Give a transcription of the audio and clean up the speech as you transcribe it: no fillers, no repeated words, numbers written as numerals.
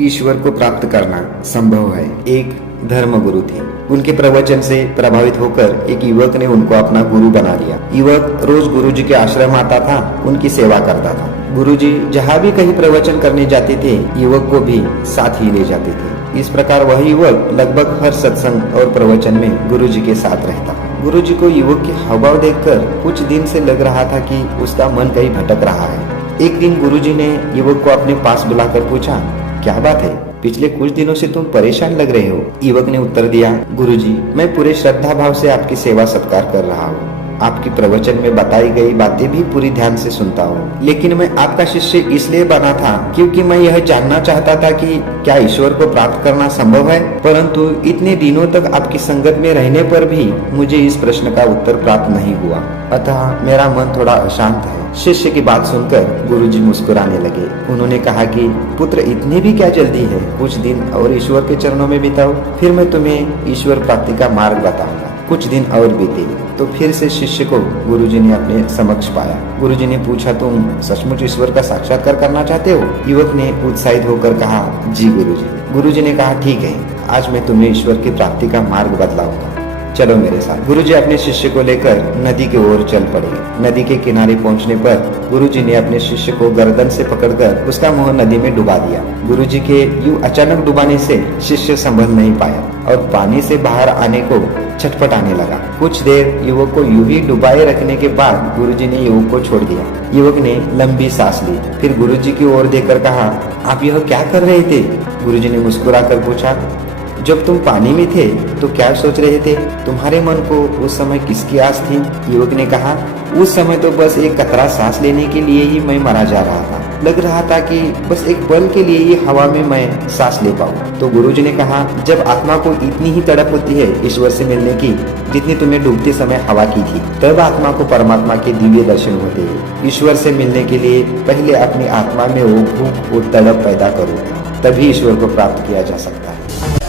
ईश्वर को प्राप्त करना संभव है। एक धर्मगुरु थे। उनके प्रवचन से प्रभावित होकर एक युवक ने उनको अपना गुरु बना लिया। युवक रोज गुरुजी के आश्रम आता था, उनकी सेवा करता था। गुरुजी जहाँ भी कहीं प्रवचन करने जाते थे, युवक को भी साथ ही ले जाते थे। इस प्रकार वह युवक लगभग हर सत्संग और प्रवचन में गुरुजी के साथ रहता। गुरुजी को युवक के हावभाव देखकर कुछ दिन से लग रहा था कि उसका मन कहीं भटक रहा है। एक दिन गुरुजी ने युवक को अपने पास बुलाकर पूछा, क्या बात है, पिछले कुछ दिनों से तुम परेशान लग रहे हो। युवक ने उत्तर दिया, गुरुजी, मैं पूरे श्रद्धा भाव से आपकी सेवा सत्कार कर रहा हूँ। आपकी प्रवचन में बताई गई बातें भी पूरी ध्यान से सुनता हूँ, लेकिन मैं आपका शिष्य इसलिए बना था क्योंकि मैं यह जानना चाहता था कि क्या ईश्वर को प्राप्त करना संभव है। परंतु इतने दिनों तक आपकी संगत में रहने पर भी मुझे इस प्रश्न का उत्तर प्राप्त नहीं हुआ, अतः मेरा मन थोड़ा अशांत है। शिष्य की बात सुनकर गुरुजी मुस्कुराने लगे। उन्होंने कहा कि पुत्र, इतनी भी क्या जल्दी है, कुछ दिन और ईश्वर के चरणों में बिताओ, फिर मैं तुम्हें ईश्वर प्राप्ति का मार्ग बताऊंगा। कुछ दिन और बीते तो फिर से शिष्य को गुरुजी ने अपने समक्ष पाया। गुरुजी ने पूछा, तुम सचमुच ईश्वर का साक्षात्कार करना चाहते हो? युवक ने उत्साहित होकर कहा, जी गुरुजी। गुरुजी ने कहा, ठीक है, आज मैं तुम्हें ईश्वर की प्राप्ति का मार्ग बतलाऊंगा, चलो मेरे साथ। गुरुजी अपने शिष्य को लेकर नदी की ओर चल पड़े। नदी के किनारे पहुंचने पर गुरुजी ने अपने शिष्य को गर्दन से पकड़कर उसका मुंह नदी में डुबा दिया। गुरुजी के यूं अचानक डुबाने से शिष्य संभल नहीं पाया और पानी से बाहर आने को छटपटाने लगा। कुछ देर युवक को यूं ही डुबाए रखने के बाद गुरुजी ने युवक को छोड़ दिया। युवक ने लंबी सांस ली, फिर गुरुजी की ओर देखकर कहा, आप यह क्या कर रहे थे? गुरुजी ने मुस्कुराकर पूछा, जब तुम पानी में थे तो क्या सोच रहे थे? तुम्हारे मन को उस समय किसकी आस थी? युवक ने कहा, उस समय तो बस एक कतरा सांस लेने के लिए ही मैं मरा जा रहा था। लग रहा था कि बस एक पल के लिए ही हवा में मैं सांस ले पाऊं। तो गुरुजी ने कहा, जब आत्मा को इतनी ही तड़प होती है ईश्वर से मिलने की जितनी तुम्हें डूबते समय हवा की थी, तब आत्मा को परमात्मा के दिव्य दर्शन होते हैं। ईश्वर से मिलने के लिए पहले अपनी आत्मा में वो भूख, वो तड़प पैदा करो, तभी ईश्वर को प्राप्त किया जा सकता है।